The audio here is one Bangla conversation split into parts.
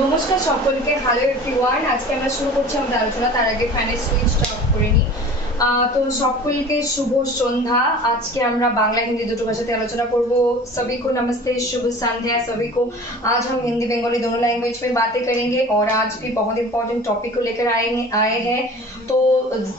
নমস্কার সকলকে, হ্যালো এভরিওয়ান। আজকে আমরা শুরু করছি আমাদের আলোচনা। তার আগে ফ্যানের সুইচটা অফ করে নিই। তো সকলকে শুভ সন্ধ্যা। আজকে আমরা बांग्ला हिंदी दोनों भाषा आलोचना करब। सभी को नमस्ते, शुभ संध्या सभी को। आज हम हिंदी बंगाली दोनों लैंग्वेज में बातें करेंगे और आज भी बहुत इंपॉर्टेंट टॉपिक को लेकर आए हैं। तो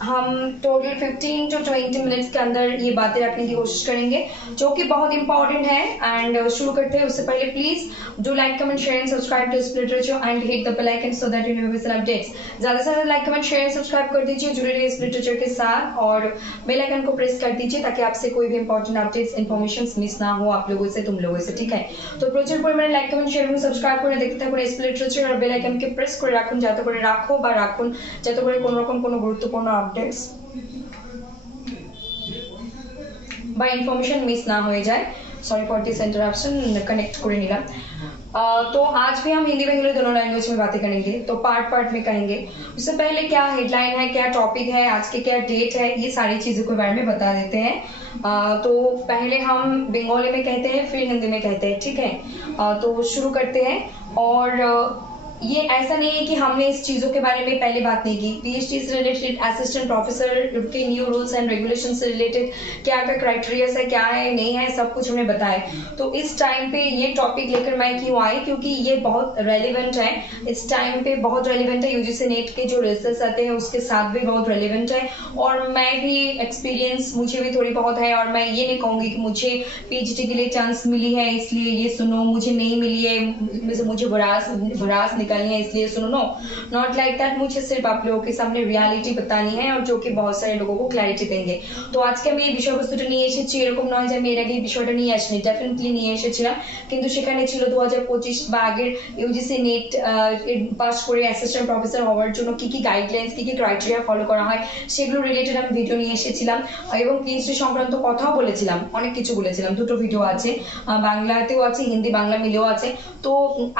हम टोटल 15 to 20 मिनट्स के अंदर ये बातें रखने की कोशिश करेंगे जो कि बहुत इंपॉर्टेंट है। एंड शुरू करते हैं उससे पहले please do like comment share and subscribe to split literature and hit the bell icon so that you never miss an updates. ज्यादा से ज्यादा like comment share and subscribe कर दीजिए, जुड़े रहिए स्प्लिट लिटरेचर के साथ और बेल आइकन को प्रेस कर दीजिए ताकि आपसे कोई भी इंपॉर्टेंट अपडेट्स इन्फॉर्मेशन मिस ना हो आप लोगों से, तुम लोगों से। ठीक है, तो প্রচুর পরিমাণে লাইক কমেন্ট শেয়ার এবং সাবস্ক্রাইব করে দেখতে থাকুন স্প্লিট লিটারেচার আর বেল আইকনকে প্রেস করে রাখুন যাতে করে কোনো রকম কোনো গুরুত্বপূর্ণ আপডেটস বা ইনফরমেশন মিস না হয়ে যায়। Sorry for this interruption, connect করে নিলাম। तो आज भी हम हिंदी बंगाली दोनों लैंग्वेज में बातें करेंगे, तो पार्ट में करेंगे। उससे पहले क्या हेडलाइन है, क्या टॉपिक है, आज के क्या डेट है, ये सारी चीजों के बारे में बता देते हैं। तो पहले हम बंगाली में कहते हैं फिर हिंदी में कहते हैं, ठीक है। तो शुरू करते हैं। और ये ऐसा नहीं है कि हमने इस चीजों के बारे में पहले बात नहीं की। पीएचडी से रिलेटेड, असिस्टेंट प्रोफेसर के न्यू रूल्स एंड रेगुलेशन से रिलेटेड क्या क्या क्राइटेरिया है, क्या है नहीं है, सब कुछ हमने बताया। तो इस टाइम पे ये टॉपिक लेकर मैं क्यों आई, क्योंकि ये बहुत रेलिवेंट है। इस टाइम पे बहुत रेलिवेंट है। यूजीसी नेट के जो रिजल्ट्स आते हैं उसके साथ भी बहुत रेलिवेंट है। और मैं भी एक्सपीरियंस मुझे भी थोड़ी बहुत है और मैं ये नहीं कहूंगी कि मुझे पीएचडी के लिए चांस मिली है इसलिए ये सुनो, मुझे नहीं मिली है मुझे भरास निकालनी है इसलिए सुनो। No, not like that. मुझे सिर्फ आप लोगों के सामने रियलिटी बतानी है और जो कि बहुत सारे लोगों को क्लैरिटी देंगे। तो आज के আমি এই বিষয়বস্তুটা নিয়ে এসেছি, এরকম নয় যে আমি এর আগে এই বিষয়টা নিয়ে আসিনি, ডেফিনেটলি নিয়ে এসেছিলাম। কিন্তু সেখানে ছিল 2025 বা আগের ইউজিসি নেট পাস করে অ্যাসিস্ট্যান্ট প্রফেসর হওয়ার জন্য কি কি গাইডলাইন্স, কি কি ক্রাইটেরিয়া ফলো করা হয় সেগুলো রিলেটেড আমি ভিডিও নিয়ে এসেছিলাম এবং পিএইচডি সংক্রান্ত কথাও বলেছিলাম, অনেক কিছু বলেছিলাম। দুটো ভিডিও আছে, বাংলাতেও আছে, হিন্দি বাংলা মিলেও আছে। তো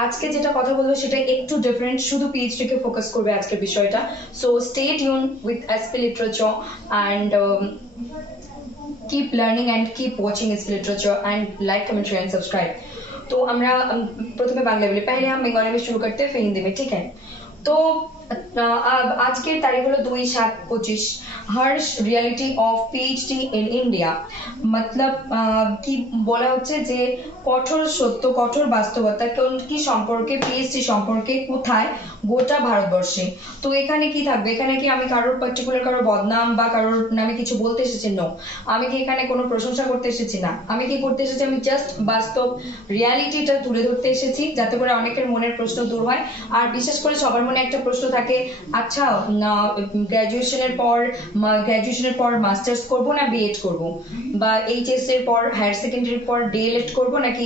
আজকে যেটা কথা বলবো সেটা একটু ডিফারেন্ট, শুধু পিএইচডি কে ফোকাস করবে আজকের বিষয়টা। So stay tuned with SP literature and keep learning and keep watching its literature and like comment share and subscribe। तो আমরা প্রথমে বাংলা বলি, पहले हम बंगाली में शुरू करते हैं फिर हिंदी में, ठीक है। तो आज के तारीख hello 2/7/25। Harsh reality of PhD in India. मतलब কি বলা হচ্ছে যে কঠোর সত্য, কঠোর বাস্তবতা কি সম্পর্কে, পিএইচডি সম্পর্কে কোথায় গোটা ভারতবর্ষে। তো এখানে কি থাকবে, এখানে কি আমি কারোর পার্টিকুলার কারোর বদনাম বা কারোর নামে কিছু বলতে এসেছি? নো। আমি কি এখানে কোনো প্রশংসা করতে এসেছি? না। আমি কি করতে এসেছি, আমি জাস্ট বাস্তব রিয়ালিটিটা তুলে ধরতে এসেছি যাতে করে অনেকের মনের প্রশ্ন দূর হয়। আর বিশেষ করে সবার মনে একটা প্রশ্ন থাকে, আচ্ছা গ্র্যাজুয়েশনের পর মাস্টার্স করব না বিএড করব, বা এইচএস এর পর হায়ার সেকেন্ডারির পর ডিএলএড করব নাকি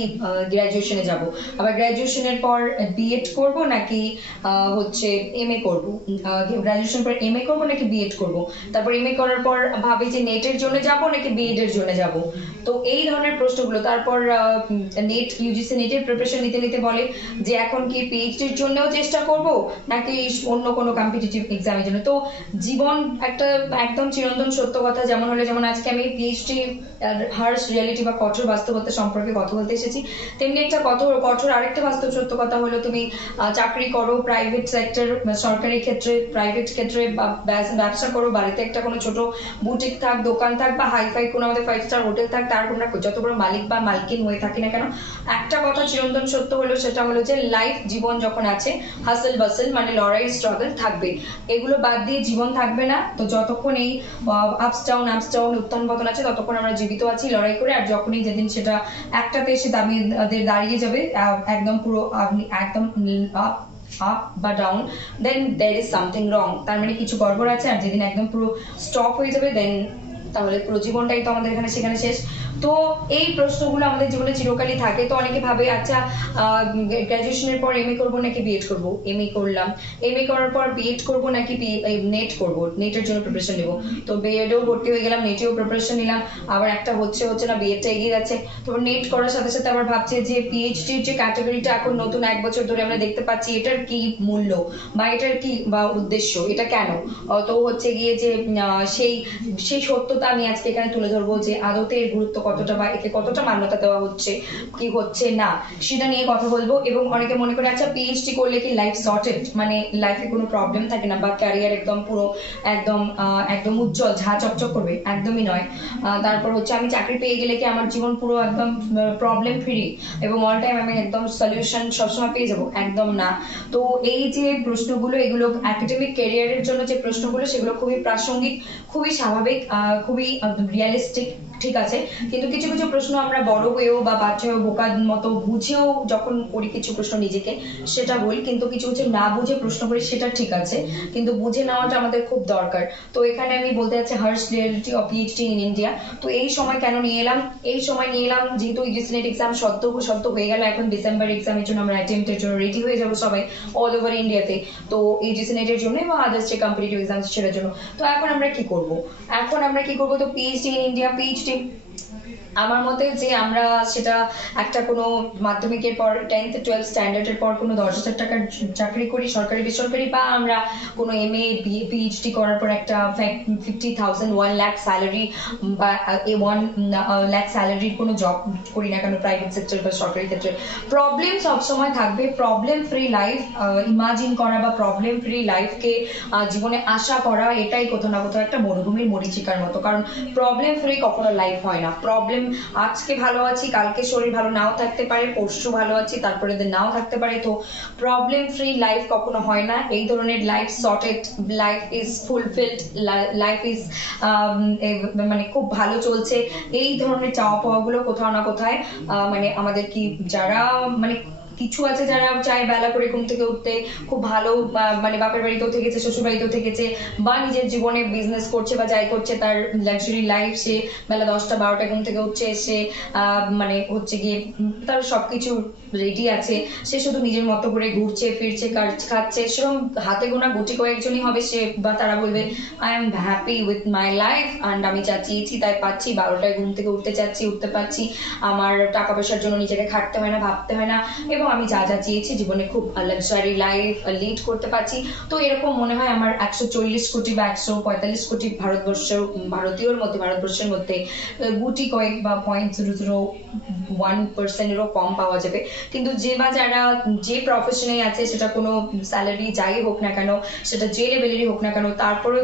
গ্র্যাজুয়েশনে যাব, আবার গ্র্যাজুয়েশনের পর বিএড করব নাকি হচ্ছে এমএ করব, গ্র্যাজুয়েশন পর এমএ করব নাকি বিএড করব, তারপর এমএ করার পর ভাবি যে নেটের জন্য যাব নাকি বিএড এর জন্য যাব। তো এই ধরনের প্রশ্নগুলো। তারপর নেট, ইউজিসি নেটের প্রিপারেশন নিতে নিতে বলে যে এখন কি পিএইচডির জন্যও চেষ্টা করব নাকি অন্য কোনো কম্পিটিটিভ এক্সামের জন্য। তো জীবন একটা একদম চিরন্তন সত্য কথা। যেমন আজকে আমি পিএইচডি হার্শ রিয়ালিটি বা কঠোর বাস্তবতা সম্পর্কে কথা বলতে এসেছি, তেমনি একটা কঠোর আরেকটা বাস্তব সত্য কথা হলো তুমি চাকরি করো প্রাইভেট সেক্টর, সরকারি ক্ষেত্রে, প্রাইভেট ক্ষেত্রে, ব্যবসা করো, বাড়িতে একটা কোনো ছোট বুটিক থাক, দোকান থাক, বা হাইফাই কোনো আমাদের 5 স্টার হোটেল থাক, তার কোনো যত বড় মালিক বা মালকিন হয়ে থাকি না কেন, একটা কথা চিরন্তন সত্য হলো, সেটা হলো যে লাইফ, জীবন যখন আছে, হাসল বাসল মানে লড়াই স্ট্রাগল থাকবে। এগুলো বাদ দিয়ে জীবন থাকবে না। তো যতক্ষণ এই আপস ডাউন উত্থান পতন আছে ততক্ষণ আমরা জীবিত আছি লড়াই করে। আর যখনই যেদিন সেটা একটাতে এসে দাঁড়িয়ে যাবে একদম পুরো একদম আপ বা down, then there is something wrong, তার মানে কিছু গড়বড় আছে। আর যেদিন একদম পুরো স্টপ হয়ে যাবে দেন তাহলে পুরো জীবনটাই তো আমাদের এখানে সেখানে শেষ। তো এই প্রশ্নগুলো আমাদের জীবনে চিরকালই থাকে। তো অনেকে ভাবে আচ্ছা গ্র্যাজুয়েশনের পর এমএ করব নাকি বিএড করব, এমএ করলাম, এমএ করার পর বিএড করব নাকি নেট করব, নেটের জন্য প্রিপারেশন নেব। তো বিএডও ভর্তি হয়ে গেলাম, নেটেও প্রিপারেশন নিলাম, আবার একটা হচ্ছে না, বিএডটা এগিয়ে যাচ্ছে। তারপর নেট করার সাথে সাথে আবার ভাবছে যে পিএইচডির যে ক্যাটাগরিটা এখন নতুন 1 বছর ধরে আমরা দেখতে পাচ্ছি, এটার কি মূল্য বা এটার কি বা উদ্দেশ্য, এটা কেন। তো হচ্ছে গিয়ে যে সেই সত্যতা আমি আজকে এখানে তুলে ধরবো যে আদতে এর গুরুত্ব কতটা বা একে কতটা মান্যতা দেওয়া হচ্ছে কি হচ্ছে না সেটা নিয়ে কথা বলবো। এবং অনেকে মনে করে আচ্ছা পিএইচডি করলে কি লাইফ সর্টেড, মানে লাইফে কোনো প্রবলেম থাকে না বা ক্যারিয়ার একদম পুরো একদম একদম উজ্জ্বল ঝা চকচক করবে, একদমই নয়। তারপর হচ্ছে আমি চাকরি পেয়ে গেলে কি আমার জীবন পুরো একদম প্রবলেম ফ্রি এবং অল টাইম আমি একদম সলিউশন সবসময় পেয়ে যাবো, একদম না। তো এই যে প্রশ্নগুলো এগুলো একাডেমিক ক্যারিয়ারের জন্য যে প্রশ্নগুলো সেগুলো খুবই প্রাসঙ্গিক, খুবই স্বাভাবিক, খুবই রিয়েলিস্টিক, ঠিক আছে। কিন্তু কিছু কিছু প্রশ্ন আমরা বড় হয়েও বা বাচ্চা হয়েও বোকার মতো বুঝেও যখন করি কিছু প্রশ্ন নিজেকে সেটা বলি, কিন্তু কিছু কিছু না বুঝে প্রশ্ন করি সেটা ঠিক আছে, কিন্তু বুঝে নেওয়াটা আমাদের খুব দরকার। তো এখানে আমি বলতে চাচ্ছি harsh reality of PhD in India. তো এই সময় কেন নিয়ে এলাম, এই সময় নিয়ে এলাম যেহেতু ইউজিসি নেট এক্সাম সদ্য হয়ে গেল, এখন ডিসেম্বর এক্সামের জন্য আমরা অ্যাটেম্পটের জন্য রেডি হয়ে যাবো সবাই অল ওভার ইন্ডিয়াতে। তো ইউজিসি নেটের জন্য এবং আদার্স যে কম্পিটিটিভ এক্সাম সেটার জন্য। তো এখন আমরা কি করব, তো পিএইচডি ইন ইন্ডিয়া, পিএইচডি আমার মতে যে আমরা সেটা একটা কোনো মাধ্যমিকের পর 10th 12th স্ট্যান্ডার্ডের পর কোনো 10,000 টাকার চাকরি করি সরকারি বেসরকারি, বা আমরা কোনো এমএ পিএইচডি করার পর একটা 50,000 1 লাখ স্যালারি বা 1 লাখ স্যালারির কোনো জব করি না কেন প্রাইভেট সেক্টর বা সরকারি ক্ষেত্রে। প্রবলেম সবসময় থাকবে, প্রবলেম ফ্রি লাইফ ইমাজিন করা বা প্রবলেম ফ্রি লাইফকে জীবনে আশা করা এটাই কোথাও না কোথাও একটা মরুভূমির মরীচিকার মতো, কারণ প্রবলেম ফ্রি কখনো লাইফ হয় না। প্রবলেম আজকে ভালো আছি, কালকে শরীর ভালো নাও থাকতে পারে, পরশু ভালো আছি, তারপরে নাও থাকতে পারে। তো প্রবলেম ফ্রি লাইফ কখনো হয় না। এই ধরনের life sorted, life is fulfilled, life is মানে খুব ভালো চলছে, এই ধরনের চাওয়া পাওয়া গুলো কোথাও না কোথায় মানে আমাদের কি যারা মানে কিছু আছে যারা চায় বেলা করে ঘুম থেকে উঠতে, খুব ভালো মানে বাপের বাড়িতেও থেকেছে শ্বশুর বাড়িতেও থেকেছে বা নিজের জীবনে বিজনেস করছে বা যাই করছে তার লাক্সারি লাইফ, সে বেলা 10টা 12টা ঘুম থেকে উঠছে, সে মানে হচ্ছে গিয়ে তার সবকিছু রেডি আছে, সে শুধু নিজের মতো করে ঘুরছে ফিরছে খাচ্ছে, সেরকম হাতে গোনা গুটি কয়েকজনই হবে সে বা তারা বলবে I am happy with my life and আমি যা চেয়েছি তাই পাচ্ছি, 12টায় ঘুম থেকে উঠতে চাচ্ছি উঠতে পারছি, আমার টাকা পয়সার জন্য নিজেকে খাটতে হয় না ভাবতে হয় না, এবং আমি যা যা চেয়েছি জীবনে খুব লাক্সারি লাইফ লিড করতে পারছি। তো এরকম মনে হয় আমার 140 কোটি বা 145 কোটি ভারতবর্ষের মধ্যে গুটি কয়েক বা 0.001%-এরও কম পাওয়া যাবে। কিন্তু যে বা যারা যে প্রফেশনে আছে সেটা কোনো স্যালারি যাই হোক না কেন, সেটা যে লেভেলেরই হোক না কেন, তারপরেও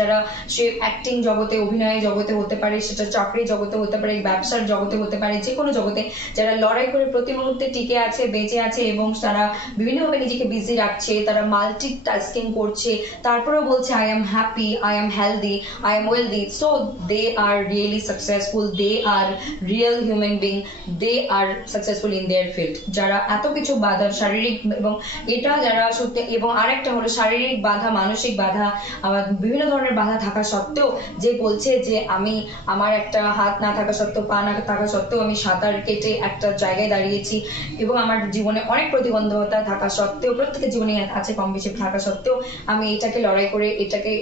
যারা সে অ্যাক্টিং জগতে অভিনয় জগতে হতে পারে, সেটা চাকরি জগতে হতে পারে, ব্যবসার জগতে হতে পারে, যে কোনো জগতে যারা লড়াই করে প্রতি মুহূর্তে টিকে আছে বেঁচে আছে এবং তারা বিভিন্নভাবে নিজেকে বিজি রাখছে, তারা মাল্টিটাস্কিং করছে, তারপরেও বলছে I am happy, I am healthy, I am wealthy, so they are really successful, they are real human being, they are successful in their field. যারা এত কিছু বাধা শারীরিক এবং এটা যারা সত্যি, এবং আরেকটা হলো শারীরিক বাধা, মানসিক বাধা, বিভিন্ন ধরনের বাধা থাকা সত্ত্বেও যে বলছে যে আমি আমার একটা হাত না থাকা সত্ত্বেও পা না থাকা সত্ত্বেও আমি সাঁতার কেটে একটা জায়গায় দাঁড়িয়েছি, এবং আমার জীবনে অনেক প্রতিবন্ধকতা থাকা সত্ত্বেও, প্রত্যেকের জীবনে আছে কম বেশি থাকা সত্ত্বেও আমি এটাকে লড়াই করে এটাকে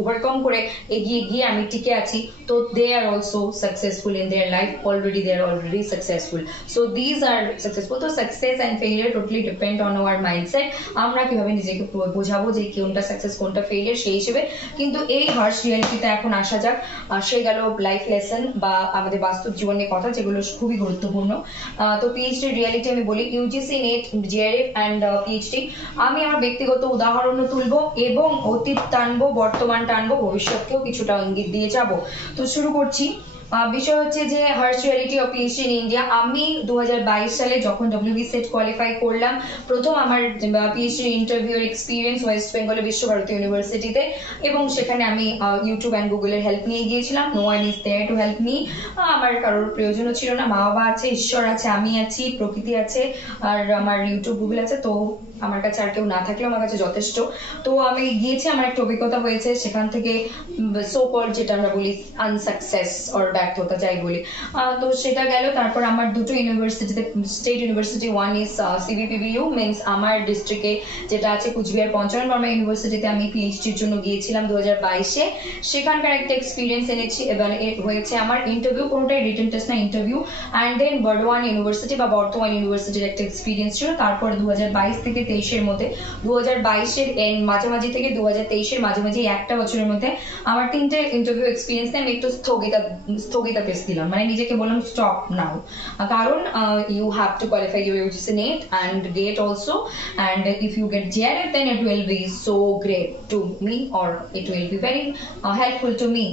ওভারকাম করে এগিয়ে গিয়ে আমি টিকে আছি। তো they are also successful in their life, already they are already successful. So these are successful. তো success and failure totally depend on our mindset, আমরা কিভাবে নিজেকে বোঝাবো যে কোনটা সাকসেস কোনটা ফেলিয়ার সেই হিসেবে। কিন্তু এই হার্শ রিয়ালিটিতে এখন আসা যাক, সে গেল লাইফ লেসন বা আমাদের বাস্তব জীবনের কথা যেগুলো খুবই গুরুত্বপূর্ণ। তো পিএইচডি রিয়ালিটি আমি বলি, UGC net JRF and PhD, আমি আমার ব্যক্তিগত উদাহরণও তুলবো এবং অতীত টানবো, বর্তমান টানবো, ভবিষ্যৎকেও কিছুটা ইঙ্গিত দিয়ে যাব। তো শুরু করছি। বিষয় হচ্ছে যে harsh reality of PhD in India. আমি 2022 সালে যখন ডব্লিউবি সেট কোয়ালিফাই করলাম, প্রথম আমার পিএইচডি ইন্টারভিউর এক্সপিরিয়েন্স ওয়েস্ট বেঙ্গলের বিশ্বভারতী ইউনিভার্সিটিতে, এবং সেখানে আমি ইউটিউব অ্যান্ড গুগলের হেল্প নিয়ে গিয়েছিলাম। No one is there to help me, আমার কারোর প্রয়োজনও ছিল না, মা বাবা আছে, ঈশ্বর আছে, আমি আছি, প্রকৃতি আছে, আর আমার ইউটিউব গুগল আছে, তো আমার কাছে আর কেউ না থাকলেও আমার কাছে যথেষ্ট। তো আমি গিয়েছি, আমার একটা অভিজ্ঞতা হয়েছে সেখান থেকে, সো কল্ড যেটা আমরা বলি আনসাকসেস অর ব্যর্থতা যাই বলি, তো সেটা গেল। তারপর আমার দুটো ইউনিভার্সিটিতে, state university, one is সিবিপিবিইউ means আমার ডিস্ট্রিক্টে যেটা আছে কুচবিহার পঞ্চানন বর্মা ইউনিভার্সিটিতে আমি পিএইচডির জন্য গিয়েছিলাম 2022-এ। সেখানকার একটা এক্সপিরিয়েন্স এনেছি, এবার হয়েছে আমার ইন্টারভিউ, কোনোটাই রিটেন টেস্ট না, interview. And then Bardhaman university বা বর্ধমান ইউনিভার্সিটির একটা এক্সপিরিয়েন্স ছিল। তারপর 2022 থেকে 2023-এর মধ্যে 2022-এর মাঝামাঝি থেকে 2023-এর মাঝামাঝি একটা বছরের মধ্যে আমার 3টে ইন্টারভিউ এক্সপিরিয়েন্স আমি একটু স্থগিতাদেশ দিলাম, মানে নিজেকে বললাম স্টপ নাও, কারণ you have to qualify your UGC NET and GATE also, and if you get JRF then it will be so great to me, or it will be very helpful to me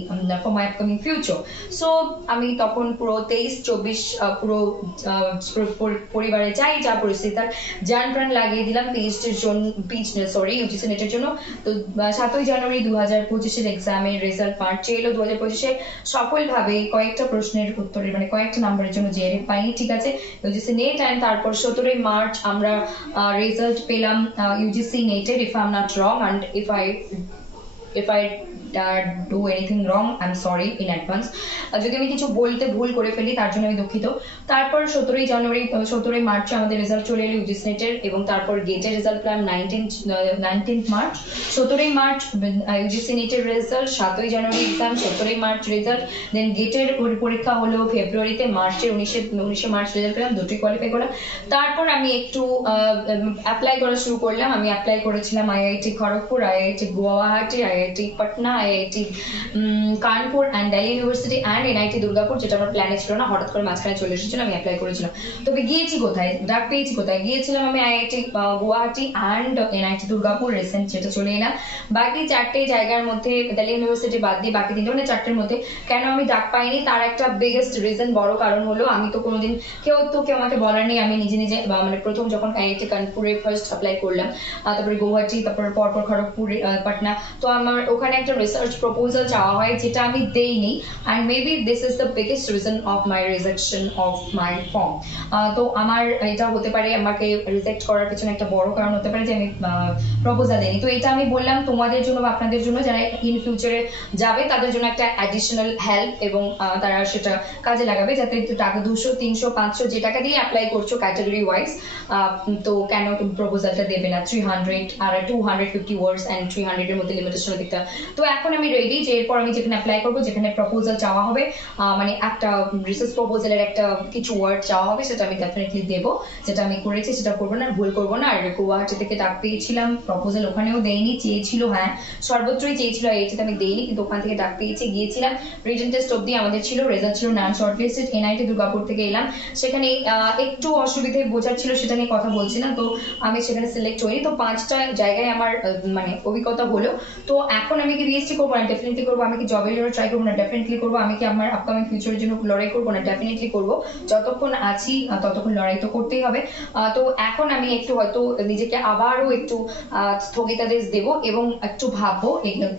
for my upcoming future. So আমি তখন পুরো 23-24 পুরো পরিবারে যাই, যা পরিস্থিতি তার জান প্রাণ লাগিয়ে দিলাম UGC NET এর জন্য। তো 7ই জানুয়ারি 2025-এর এক্সামের রেজাল্ট পাচ্ছি এলো। 2025-এ সফলভাবে কয়েকটা প্রশ্নের উত্তরের মানে কয়েকটা নাম্বারের জন্য JRF পাইনি, ঠিক আছে, UGC NET, and তারপর 17ই মার্চ আমরা রেজাল্ট পেলাম UGC NET এর, if I'm not wrong, and if I do anything wrong I'm sorry in advance, যদি আমি কিছু বলতে ভুল করে ফেলি তার জন্য আমি দুঃখিত। তারপর 17ই মার্চে আমাদের রেজাল্ট চলে এলো UGC NET এর, এবং তারপর গেটের রেজাল্ট পেলাম 19th মার্চ। 17ই মার্চ UGC NET এর রেজাল্ট, 7ই জানুয়ারি এক্সাম, 17ই মার্চ রেজাল্ট, দেন গেটের পরীক্ষা হলো ফেব্রুয়ারিতে, 19 মার্চ রেজাল্ট পেলাম, দুটোই কোয়ালিফাই করলাম। তারপর আমি একটু অ্যাপ্লাই করা শুরু করলাম। আমি অ্যাপ্লাই করেছিলাম IIT Kharagpur, IIT Guwahati, IIT Patna, IIT Kanpur and Delhi university and NIT Durgapur, যেটা আমার প্ল্যানে ছিল না, হঠাৎ করে মাঝখানে চলে এসেছিল, আমি অ্যাপ্লাই করেছিলাম। তবে গিয়েছি কোথায়, ডাক পেয়েছি কোথায়, গিয়েছিলাম আমি IIT Guwahati and NIT Durgapur, recent যেটা চলে এলাম। বাকি 4টে জায়গার মধ্যে দিল্লি ইউনিভার্সিটি বাদ দিয়ে বাকি 3টে মানে 4টের মধ্যে কেন আমি ডাক পাইনি, তার একটা বিগেস্ট রিজন, বড় কারণ হলো আমি তো কোনোদিন কেউ আমাকে বলার নেই, আমি নিজে মানে প্রথম যখন IIT কানপুরে ফার্স্ট অ্যাপ্লাই করলাম, তারপরে গুয়াহাটি, তারপর পরপর খড়গপুর, পাটনা, তো আমার ওখানে একটা রিসার্চ প্রপোজাল চাওয়া হয় যেটা আমি দেইনি, and maybe this is the biggest reason of my rejection of my form. তো আমার এটা হতে পারে, আমাকে রিজেক্ট করার পিছনে একটা বড় কারণ হতে পারে যে আমি প্রপোজাল দেইনি। তো এটা আমি বললাম তোমাদের জন্য বা আপনাদের জন্য, যারা ইন ফিউচারে যাবে তাদের জন্য একটা অ্যাডিশনাল হেল্প, এবং তারা সেটা কাজে লাগাবে, যাতে টাকা 200, 300, 500 যে টাকা দিয়ে অ্যাপ্লাই করছো ক্যাটাগরি ওয়াইজ, তো কেন তুমি প্রপোজালটা দেবে না 300 আর 250 ওয়ার্ডস অ্যান্ড 300 এর মধ্যে লিমিটেশন দিতে। তো এখন আমি রেডি যে এরপর আমি যেখানে অ্যাপ্লাই করবো, যেখানে প্রপোজাল চাওয়া হবে, মানে একটা রিসার্চ প্রপোজালের একটা কিছু ওয়ার্ড চাওয়া হবে, সেটা আমি ডেফিনেটলি দেবো, যেটা আমি করেছি সেটা করবো না, ভুল করবো না। আর গুয়াহাটি থেকে ডাক পেয়েছিলাম, প্রপোজাল ওখানেও দেইনি, চেয়েছিল, হ্যাঁ সর্বত্রই চেয়েছিল, এইটাতে আমি দেইনি, কিন্তু ওখান থেকে ডাক পেয়েছি, গিয়েছিলাম, রিটেন টেস্ট অব্দি আমাদের ছিল, রেজাল্ট ছিল নন শর্টলিস্টেড। NIT দুর্গাপুর থেকে এলাম, সেখানে একটু অসুবিধে বোঝার ছিল, সেটা নিয়ে কথা বলছি না, তো আমি সেখানে সিলেক্ট হইনি। তো 5টা জায়গায় আমার মানে অভিজ্ঞতা হলো। তো এখন আমি কি BSc করবো না, ডেফিনেটলি করবো। আমি কি জবের জন্য ট্রাই করবো না, ডেফিনেটলি করবো। আমি কি আমার আপকামিং ফিউচারের জন্য লড়াই করবো না, ডেফিনেটলি করবো। যতক্ষণ আছি ততক্ষণ লড়াই তো করতেই হবে। তো এখন আমি একটু হয়তো নিজেকে আবারও একটু স্থগিতাদেশ দেবো এবং একটু ভাববো,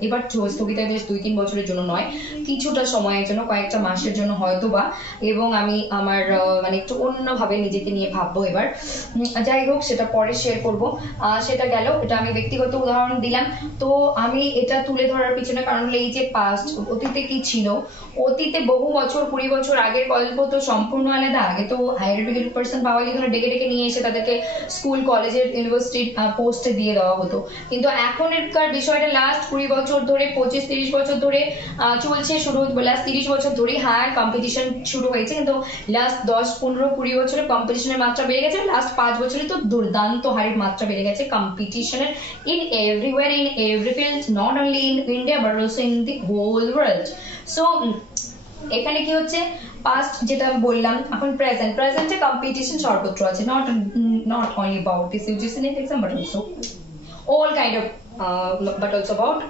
এবার স্থগিতাদেশ 2-3 বছরের জন্য নয়, কিছুটা সময়ের জন্য, কয়েকটা মাসের জন্য হয়তো বা, এবং আমি আমার মানে একটু অন্যভাবে নিজেকে নিয়ে ভাববো এবার। যাই হোক, সেটা পরে শেয়ার করবো। সেটা গেল, এটা আমি ব্যক্তিগত উদাহরণ দিলাম। তো আমি এটা তুলে ধরার পিছনে কারণ হলো এই যে পাস্ট, অতীতে কি ছিল, অতীতে বহু বছর 20 বছর আগের গল্প তো সম্পূর্ণ আলাদা। আগে তো হায়ার এডুকেটেড পার্সন পাওয়া যেত না, ডেকে ডেকে নিয়ে এসে তাদেরকে স্কুল, কলেজের, ইউনিভার্সিটির পোস্টে দিয়ে দেওয়া হতো। কিন্তু এখনকার বিষয়টা লাস্ট 20 বছর ধরে, 25-30 বছর ধরে চলছে, শুরু লাস্ট 30 বছর ধরে, হ্যাঁ কম্পিটিশন শুরু হয়েছে, কিন্তু লাস্ট 10-15-20 বছরে কম্পিটিশনের মাত্রা বেড়ে গেছে। লাস্ট 5 বছরে তো দুর্দান্ত হারের মাত্রা বেড়ে গেছে কম্পিটিশনের, in everywhere, in every field, not only in India but also in the whole world. So এখানে কি হচ্ছে, পাস্ট যেটা বললাম, এখন প্রেজেন্টে কম্পিটিশন সর্বত্র আছে, not only about this UGC NET exam but also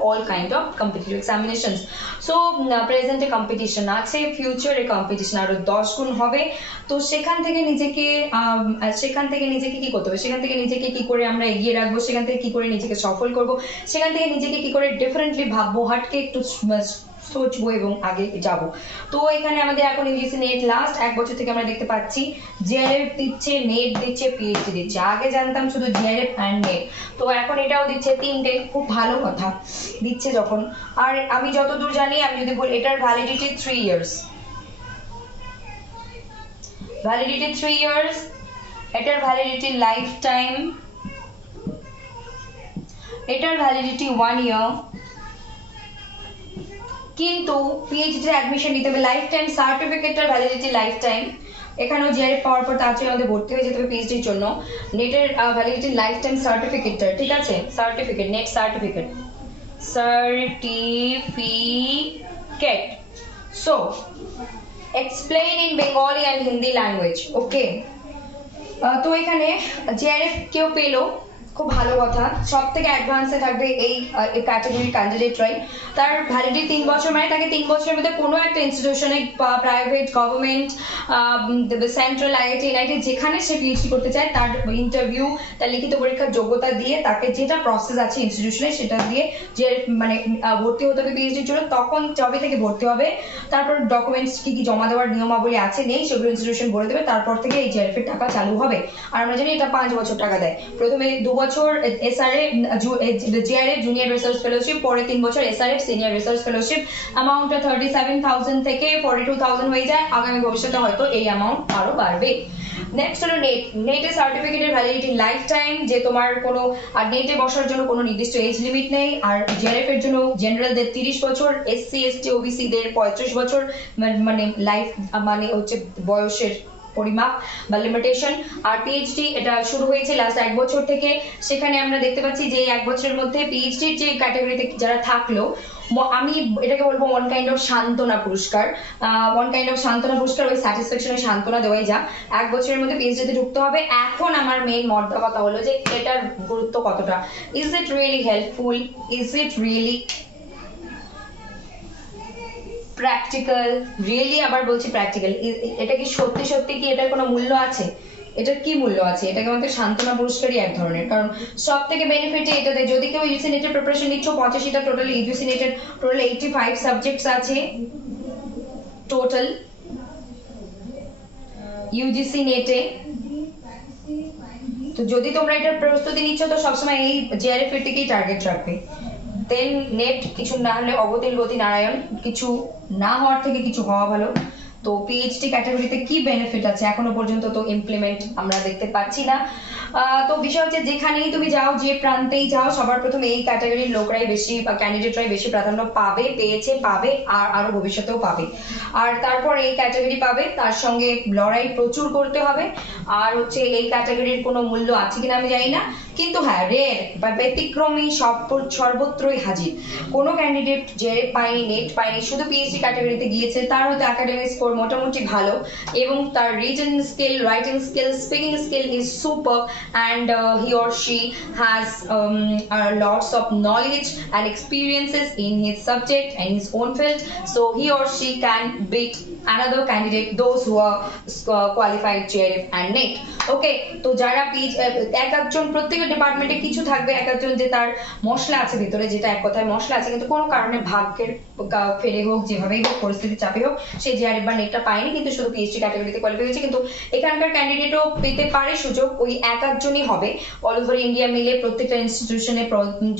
all kind of competitive examinations. So present A competition আছে, future এ competition আরো 10 গুণ হবে। তো সেখান থেকে নিজেকে কি করতে হবে, সেখান থেকে নিজেকে কি করে আমরা এগিয়ে রাখবো, সেখান থেকে কি করে নিজেকে সফল করব, সেখান থেকে নিজেকে কি করে ডিফারেন্টলি ভাববো, হাটকে একটু সোচবো এবং আগে যাব। তো এখানে আমাদের এখন UGC NET লাস্ট 1 বছর থেকে আমরা দেখতে পাচ্ছি JRF দিচ্ছে, নেট দিচ্ছে, PhD দিচ্ছে। আগে জানতাম শুধু JRF and নেট, তো এখন এটাও দিচ্ছে, 3টে, খুব ভালো কথা দিচ্ছে যখন। আর আমি যতদূর জানি, আমি যদি বলি এটার ভ্যালিডিটি 3 ইয়ার্স, এটার ভ্যালিডিটি লাইফ টাইম, এটার ভ্যালিডিটি 1 ইয়ার। কিন্তু PhD এর অ্যাডমিশন নিতে হবে লাইফ টাইম, সার্টিফিকেটের ভ্যালিডিটি লাইফ টাইম, এখানেও জিআরএফ পাওয়ার পর তাড়াতাড়ি আমাদের ভর্তি হয়ে যেতে হবে পিএইচডির জন্য। নেটের ভ্যালিডিটি লাইফ টাইম সার্টিফিকেটটা, ঠিক আছে, certificate, net certificate, certificate. So explain in Bengali and Hindi language. Okay. তো এখানে জিআরএফ কেউ পেলো, খুব ভালো কথা। সব থেকে অ্যাডভান্সে থাকবে এই ক্যাটাগরির ক্যান্ডিডেটরাই। তার ভ্যালিডিটি 3 বছর, মানে তাকে 3 বছরের মধ্যে কোনো একটা ইনস্টিটিউশনে, private, government, central, IIT, NIT, যেখানে সে পিএইচডি করতে চায় তার ইন্টারভিউ, তার লিখিত পরীক্ষার যোগ্যতা দিয়ে তাকে যেটা প্রসেস আছে ইনস্টিটিউশনে সেটা দিয়ে যে মানে ভর্তি হতে হবে পিএইচডির জন্য। তখন যবে থেকে ভর্তি হবে তারপর ডকুমেন্টস কি কি জমা দেওয়ার নিয়মাবলী আছে নেই সেগুলো ইনস্টিটিউশন বলে দেবে, তারপর থেকে এই জিআরএফ এর টাকা চালু হবে। আর আমরা জানি এটা 5 বছর টাকা দেয়। প্রথমে 2 বছর SRA JRF junior research fellowship, পরে 3 বছর এসআরএফ সিনিয়র রিসার্চ ফেলোশিপ। অ্যামাউন্টটা 37,000 থেকে 42,000 হয়ে যায়। আগামী ভবিষ্যতে হয়তো এই অ্যামাউন্ট আরো বাড়বে। নেক্সট হলো নেট। নেটের সার্টিফিকেটের ভ্যালিডিটি লাইফ টাইম, যে তোমার কোনো আর নেটে বসার জন্য কোনো নির্দিষ্ট এজ লিমিট নেই। আর জিআরএফ এর জন্য জেনারেলদের 30 বছর, এসসি এসটি ওবিসি দের 35 বছর, মানে লাইফ মানে হচ্ছে বয়সের পরিমাপ বা লিমিটেশন। আর পিএইচডি এটা শুরু হয়েছে লাস্ট 1 বছর থেকে। সেখানে আমরা দেখতে পাচ্ছি যে 1 বছরের মধ্যে পিএইচডির যে ক্যাটাগরিতে যারা থাকলো, আমি এটাকে বলবো ওয়ান কাইন্ড অফ সান্ত্বনা পুরস্কার, ওয়ান কাইন্ড অফ সান্ত্বনা পুরস্কার, ওই স্যাটিসফ্যাকশনের সান্ত্বনা দেওয়াই যা। 1 বছরের মধ্যে পিএইচডিতে ঢুকতে হবে। এখন আমার মেইন মডটা কথা হলো যে এটার গুরুত্ব কতটা, is it really helpful, is it really practical, really আবার বলছি প্র্যাকটিক্যাল, এটা কি সত্যি সত্যি কি এটার কোনো মূল্য আছে, এটার কি মূল্য আছে? এটাকে আমাদের সান্ত্বনা পুরস্কারই এক ধরনের, কারণ সব থেকে বেনিফিট এটাতে। যদি কেউ ইউজি নেটের প্রিপারেশন নিচ্ছ, 85টা টোটাল ইউজি নেটের টোটাল 85 সাবজেক্টস আছে টোটাল ইউজিসি নেটে। তো যদি তোমরা এটার প্রস্তুতি নিচ্ছ তো সবসময় এই জিআরএফ এর দিকেই টার্গেট রাখবে। দেন নেট কিছু না হলে অবতিল গতি নারায়ণ, কিছু না হওয়ার থেকে কিছু হওয়া ভালো। তো পিএইচডি ক্যাটাগরিতে কি বেনিফিট আছে এখনো পর্যন্ত তো ইমপ্লিমেন্ট আমরা দেখতে পাচ্ছি না। তো বিষয় হচ্ছে যেখানেই তুমি যাও, যে প্রান্তেই যাও, সবার প্রথমে এই ক্যাটাগরির লোকরাই বেশি বা ক্যান্ডিডেটরাই বেশি প্রাধান্য পাবে, পেয়েছে, পাবে, আর আরো ভবিষ্যতেও পাবে। আর তারপর এই ক্যাটাগরি পাবে, তার সঙ্গে লড়াই প্রচুর করতে হবে। আর হচ্ছে এই ক্যাটাগরির কোনো মূল্য আছে কিনা আমি জানি না, কিন্তু হ্যাঁ রেয়ার বা ব্যতিক্রমী সর্বত্রই হাজির। কোনো ক্যান্ডিডেট জিআরএফ পায়নি, নেট পায়নি, শুধু পিএইচডি ক্যাটাগরিতে গিয়েছে, তার হয়তো একাডেমিক স্কোর মোটামুটি ভালো এবং তার written skill, writing skill, speaking skill is super, and he or she has lots of knowledge and experiences in his subject and his own field, so he or she can beat another candidate, those who are qualified JRF and NET. ওকে, তো যারা এক একজন প্রত্যেকের ডিপার্টমেন্টে কিছু থাকবে, এক একজন যে তার মশলা আছে ভিতরে, যেটা এক কথায় মশলা আছে, কিন্তু কোনো কারণে ভাগ্যের ফেরে হোক, যেভাবেই হোক, পরিস্থিতির চাপে হোক, সে জিআরএফ বা নেটটা পায়নি, কিন্তু শুধু পিএইচডি ক্যাটাগরিতে কোয়ালিফাই হয়েছে। কিন্তু এখানকার ক্যান্ডিডেটও পেতে পারে সুযোগ, ওই এক একজনই হবে। অল ওভার ইন্ডিয়া মিলে প্রত্যেকটা ইনস্টিটিউশনে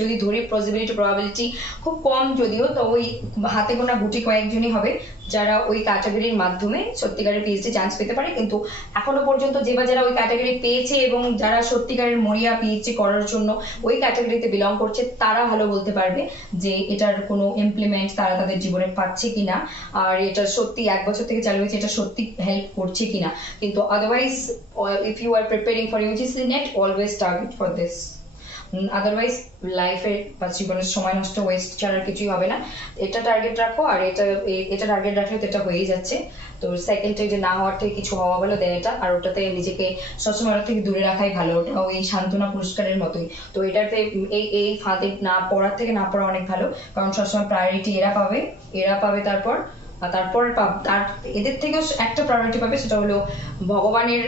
যদি ধরি পসিবিলিটি প্রবাবিলিটি খুব কম যদিও, তো ওই হাতে গোনা গুটি কয়েকজনই হবে যারা ওই ক্যাটাগরির মাধ্যমে সত্যিকারের পিএইচডি চান্স পেতে পারে। কিন্তু এখনো পর্যন্ত যে বা যারা ওই ক্যাটাগরি পেয়েছে এবং যারা সত্যিকারের মরিয়া পিএইচডি করার জন্য ওই ক্যাটাগরিতে বিলং করছে, তারা ভালো বলতে পারবে যে এটার কোনো ইমপ্লিমেন্ট তারা তাদের জীবনে পাচ্ছে কিনা, আর এটা সত্যি 1 বছর থেকে চালু হয়েছে, এটা সত্যি হেল্প করছে কিনা। কিন্তু otherwise if you are preparing for UGC NET, always target for this. Otherwise লাইফে বা জীবনের সময় নষ্ট, ওয়েস্ট ছাড়ার কিছুই হবে না। এটা টার্গেট রাখো, আর এটা টার্গেট রাখলে তো এটা হয়েই যাচ্ছে। তো সেকেন্ডে যে না হওয়ার থেকে কিছু হওয়া ভালো, দেন এটা, আর ওটাতে নিজেকে সবসময় ওটা থেকে দূরে রাখাই ভালো, ওটা ওই সান্ত্বনা পুরস্কারের মতোই। তো এটাতে এই ফাঁদে না পড়ার থেকে না পড়া অনেক ভালো, কারণ সবসময় প্রায়োরিটি এরা পাবে, তারপর তার এদের থেকেও একটা প্রায়োরিটি পাবে, সেটা হলো ভগবানের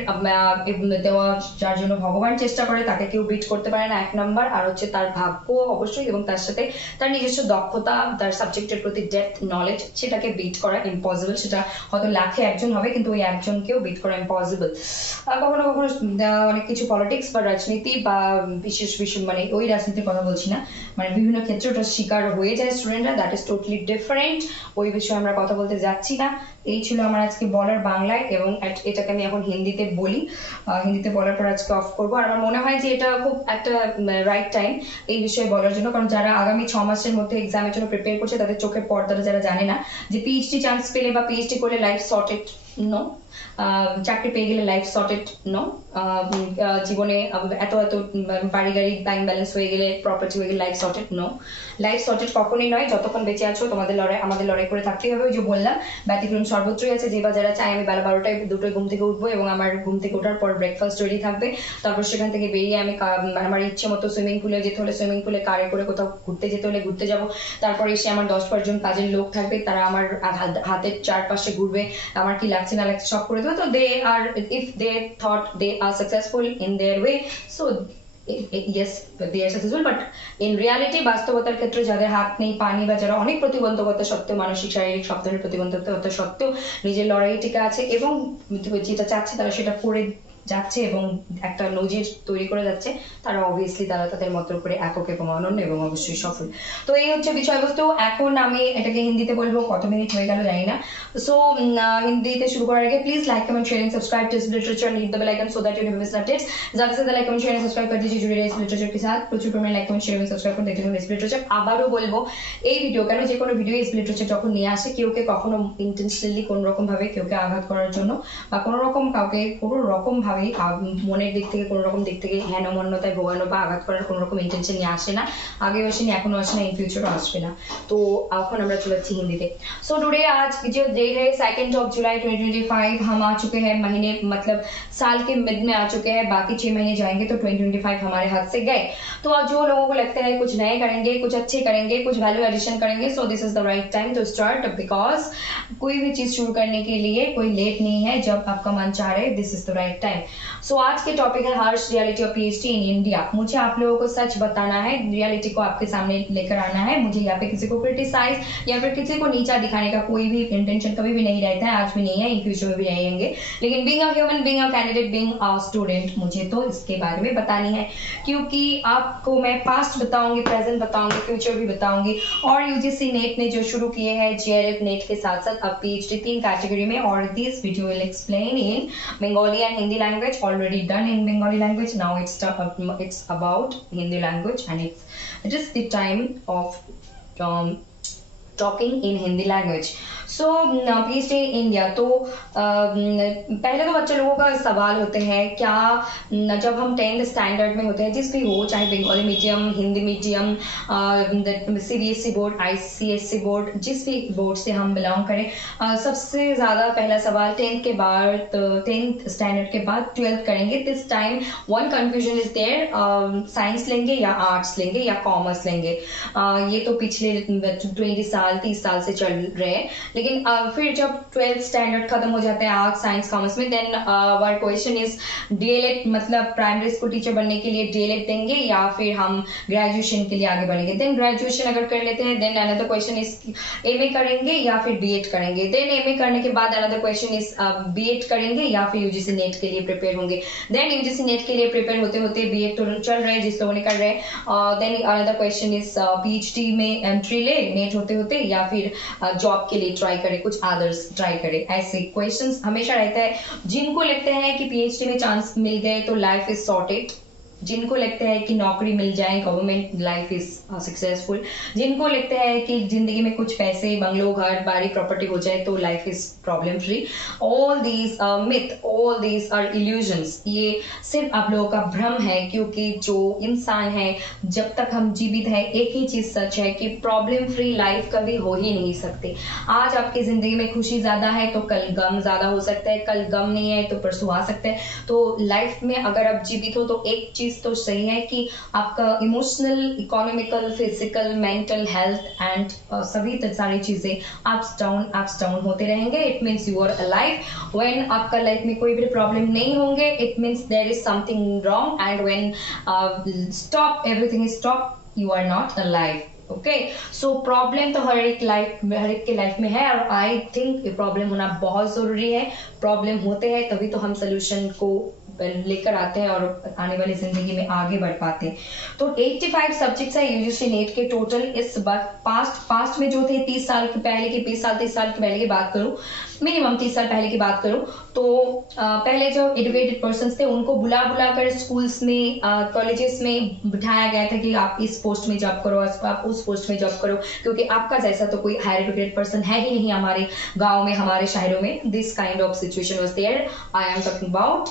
দেওয়া, যার জন্য ভগবান চেষ্টা করে তাকে কেউ বিট করতে পারে না, 1 নাম্বার। আর হচ্ছে তার ভাগ্য অবশ্যই, এবং তার সাথে তার নিজস্ব দক্ষতা, তার সাবজেক্টের প্রতি ডেপথ নলেজ, সেটাকে বিট করা ইম্পসিবল। সেটা হয়তো লাখে একজন হবে, কিন্তু ওই একজনকেও বিট করা ইম্পসিবল। কখনো কখনো অনেক কিছু পলিটিক্স বা রাজনীতি বা বিশেষ মানে ওই রাজনীতির কথা বলছি না, মানে বিভিন্ন ক্ষেত্রে ওটা শিকার হয়ে যায় স্টুডেন্টরা, দ্যাট ইজ টোটালি ডিফারেন্ট। ওই বিষয়ে আমরা কথা বলতে যাচ্ছি না। এই ছিল আমার আজকে বলার বাংলায়, এবং এটাকে আমি এখন হিন্দিতে বলি। হিন্দিতে বলার পর আজকে অফ করবো। আর আমার মনে হয় যে এটা খুব একটা রাইট টাইম এই বিষয়ে বলার জন্য, কারণ যারা আগামী 6 মাসের মধ্যে এক্সামের জন্য প্রিপেয়ার করছে, তাদের চোখের পর্দাটা যারা জানে না যে পিএইচডি চান্স পেলে বা পিএইচডি করলে লাইফ সর্টেড, নো, চাকরি পেয়ে গেলে লাইফ সর্টেড নো, জীবনে এত এত বাড়ি গাড়ি ব্যাংক ব্যালেন্স হয়ে গেলে প্রপার্টি হয়ে গেলে life sorted no, life sorted কখনোই নয়। যতক্ষণ বেঁচে আছো তোমাদের লড়াই, আমাদের লড়াই করে থাকতেই হবে। ওই যে বললাম ব্যতিক্রম সর্বত্রই আছে। যে বা যারা চায় আমি বেলা 12টায় দুটোয় ঘুম থেকে উঠবো এবং আমার ঘুম থেকে ওঠার পর ব্রেকফাস্ট রেডি থাকবে, তারপর সেখান থেকে বেরিয়ে আমি আমার ইচ্ছে মতো সুইমিং পুলে যেতে হলে সুইমিং পুলে, কারে করে কোথাও ঘুরতে যেতে হলে ঘুরতে যাবো, তারপরে এসে আমার 10-12 জন কাজের লোক থাকবে, তারা আমার হাতের চারপাশে ঘুরবে, আমার কি লাগছে না লাগছে সব করে দেবে। তো they are, if they thought they are successful in their way, so yes they are successful, but in reality বাস্তবতার ক্ষেত্রে যাদের হাত নেই পা নেই বা যারা অনেক প্রতিবন্ধকতা সত্ত্বেও, মানসিক শারীরিক সব ধরনের প্রতিবন্ধকতা সত্ত্বেও নিজের লড়াই টিকে আছে এবং যেটা চাচ্ছে তারা সেটা করে যাচ্ছে এবং একটা নজির তৈরি করে যাচ্ছে, তারা অবভিয়াসলি তারা তাদের মতো করে একক এবং অনন্য এবং অবশ্যই সফল। তো এই হচ্ছে বিষয়বস্তু। এখন আমি এটাকে হিন্দিতে বলবো, কত মিনিট হয়ে গেল জানি না। সো হিন্দিতে শুরু করার আগে please like comment share and subscribe to literature, need the bell icon so that you never miss updates. ज्यादा से ज्यादा like comment share and subscribe कर दीजिए, जुड़े रहिए इस लिटरेचर के साथ। প্রচুর পরিমাণে লাইক কমেंट शेयर एंड सब्सक्राइब করে দেখতে থাকুন লিটারেচার। আবারও বলবো এই ভিডিও কেন, যে কোনো ভিডিও ইস লিটারেচার যখন নিয়ে আসে কেউকে কখনো ইন্টেনশনালি কোনো রকম ভাবে কেউকে আঘাত করার জন্য বা কোনো রকম কাউকে কোনো রকম ভাবে মনের দিক থেকে কোনো রকম দিক থেকে হীনমন্যতায় ভোগানো বা আঘাত করার কোনো রকম ইন্টেনশন নিয়ে আসে না, আগেও আসেনি, এখনো আসে না, ইন ফিউচারও আসবে না। তো এখন আমরা চলে যাচ্ছি হিন্দিতে। सो टुडे आज जो डेट है 2 जुलाई 2025, हम आ चुके हैं महीने मतलब साल के मिड में आ चुके हैं, बाकी 6 महीने जाएंगे तो 2025 हमारे हाथ से गए। तो जो लोगों को लगता है कुछ नए करेंगे, कुछ अच्छे करेंगे, कुछ वैल्यू एडिशन करेंगे, so this is the right time to start, because कोई भी चीज शुरू करने के लिए कोई लेट नहीं है, जब आपका मन चाह रहे this is the right time. So आज के टॉपिक है harsh reality of PhD in India. मुझे आप लोगों को सच बताना है, रियलिटी को आपके सामने लेकर आना है। मुझे यहाँ पे किसी को क्रिटिसाइज या फिर किसी को नीचा दिखाने का कोई भी इंटेंशन कभी भी नहीं रहता है, आज भी नहीं है, इन फ्यूचर में भी नहीं रहेंगे। लेकिन being a human, being a candidate, being a student, मुझे तो इसके बारे में बतानी है, क्योंकि आपको मैं पास्ट बताऊंगी, प्रेजेंट बताऊंगी, फ्यूचर भी बताऊंगी। और यूजीसी नेट ने जो शुरू किए हैं जेआरएफ नेट के साथ साथ अब पीएचडी 3 कैटेगरी में, और this video will explain in Bengali and Hindi language, already done in Bengali language, now it's about Hindi language, and it is the time of talking in Hindi language. So PhD India. तो पहले तो बच्चे लोगों का सवाल होते हैं क्या, जब हम 10th स्टैंडर्ड में होते हैं, जिस भी हो, चाहे Bengali medium, Hindi medium, CBSE board, ICSE board, जिस भी बोर्ड से हम बिलोंग करें, सबसे ज्यादा पहला सवाल 10th के बाद, 10th स्टैंडर्ड के बाद 12th करेंगे। This time one confusion is there, science लेंगे या आर्ट्स लेंगे या कॉमर्स लेंगे। ये तो पिछले 20 साल 30 साल से चल रहे हैं। लेकिन फिर जब 12th स्टैंडर्ड खत्म हो जाते हैं आर्ट्स साइंस कॉमर्स में, then our question is D El Ed, मतलब प्राइमरी स्कूल टीचर बनने के लिए डीएलएड देंगे या फिर हम ग्रेजुएशन के लिए आगे बढ़ेंगे। देन ग्रेजुएशन अगर कर लेते हैं, then another question is MA करेंगे या फिर बीएड करेंगे। देन एमए करने के बाद अनदर क्वेश्चन इज बीएड करेंगे या फिर यूजीसी नेट के लिए प्रिपेयर होंगे। देन यूजीसी नेट के लिए प्रिपेयर होते होते बीएड तो चल रहे हैं जिस लोगों ने कर रहे हैं, then another question is PhD में एंट्री ले नेट होते होते, या फिर जॉब के लिए ट्राई करे, कुछ अदर्स ट्राई करे। ऐसे क्वेश्चंस हमेशा रहता है। जिनको लगता है कि पीएचडी में चांस मिल गए तो लाइफ इज सॉर्टेड, जिनको लगता है कि नौकरी मिल जाए, गवर्नमेंट, लाइफ इज सक्सेसफुल, जिनको लगता है कि जिंदगी में कुछ पैसे, बंगलो, घर, बारी, प्रॉपर्टी हो जाए तो life is problem free, all these myth, all these are illusions. ये सिर्फ आप लोगों का भ्रम है, क्योंकि जो इंसान है जब तक हम जीवित है एक ही चीज सच है कि प्रॉब्लम फ्री लाइफ कभी हो ही नहीं सकती। आज आपकी जिंदगी में खुशी ज्यादा है तो कल गम ज्यादा हो सकता है, कल गम नहीं है तो परसों आ सकता है। तो लाइफ में अगर आप जीवित हो तो एक चीज तो सही है कि आपका emotional, economical, physical, mental health and सभी सारी चीजें अप्स डाउन होते रहेंगे। It means you are alive. When आपका लाइफ में कोई भी प्रॉब्लम नहीं होंगे, it means there is something wrong, and when stop, everything is stop, you are not alive. Okay, so problem तो हर एक के लाइफ में है, और आई थिंक ये प्रॉब्लम होना बहुत जरूरी है। प्रॉब्लम होते हैं तभी तो हम सोल्यूशन को लेकर आते हैं और आने वाली जिंदगी में आगे बढ़ पाते हैं। तो 85 सब्जेक्ट्स है यूजीसी नेट के टोटल। इस बार पास्ट में जो थे 30 साल के पहले की, 20 साल 30 साल के पहले की बात करूं, मिनिमम 30 साल पहले की बात करूं, तो पहले जो एजुकेटेड पर्सन थे उनको बुला कर स्कूल्स में, कॉलेजेस में बिठाया गया था कि आप इस पोस्ट में जॉब करो, आप उस पोस्ट में जॉब करो, क्योंकि आपका जैसा तो कोई हायर एजुकेटेड पर्सन है ही नहीं हमारे गांव में, हमारे शहरों में। This kind of situation was there. I am talking about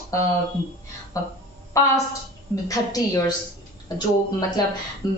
past 30 years, जो मतलब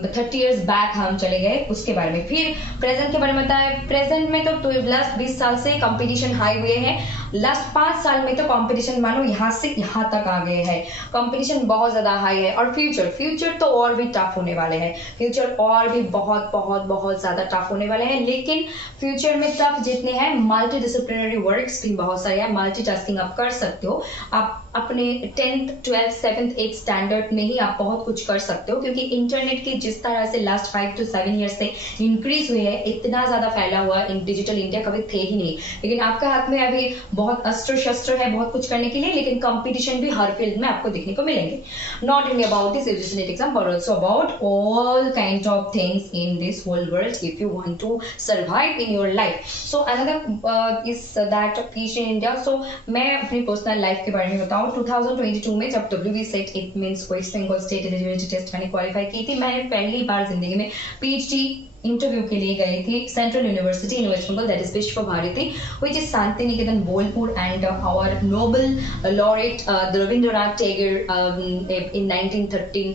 30 इयर्स बैक हम चले गए, उसके बारे में। फिर प्रेजेंट के बारे में बताएं। प्रेजेंट में तो लास्ट 20 साल से कंपटीशन हाई हुए हैं। लास्ट 5 साल में तो कंपटीशन मानो यहाँ से यहाँ तक आ गए हैं, कंपटीशन बहुत ज्यादा हाई है। और फ्यूचर तो और भी टफ होने वाले हैं, फ्यूचर और भी बहुत बहुत बहुत ज्यादा टफ होने वाले हैं। लेकिन फ्यूचर में टफ जितने हैं, मल्टी डिसिप्लिनरी वर्क्स भी बहुत सारे हैं, मल्टीटास्किंग आप कर सकते हो। आप अपने 10th 12th 7th 8th standard में ही आप बहुत कुछ कर सकते हो, क्योंकि इंटरनेट की जिस तरह से लास्ट 5 to 7 ईयर्स से इंक्रीज हुई है, इतना ज्यादा फैला हुआ इन डिजिटल इंडिया कभी थे ही नहीं। लेकिन आपके हाथ में अभी बहुत अस्त्र शस्त्र है बहुत कुछ करने के लिए, लेकिन कंपटीशन भी हर फील्ड में आपको देखने को मिलेंगे। Not only about this UGC NET exam but also about all kind of things in this whole world if you want to survive in your life. So another is that PhD in India. So मैं अपनी पर्सनल लाइफ के बारे में बताऊं। 2022 में जब WBSET it means West Bengal State Eligibility Test मैंने क्वालिफाई की थी, मैंने पहली बार जिंदगी में पीएचडी इंटरव्यू के लिए गई थी central university in West Bengal, that is Visva Bharati, which is Santiniketan Bolpur, and our Nobel laureate Rabindranath Tagore in 1913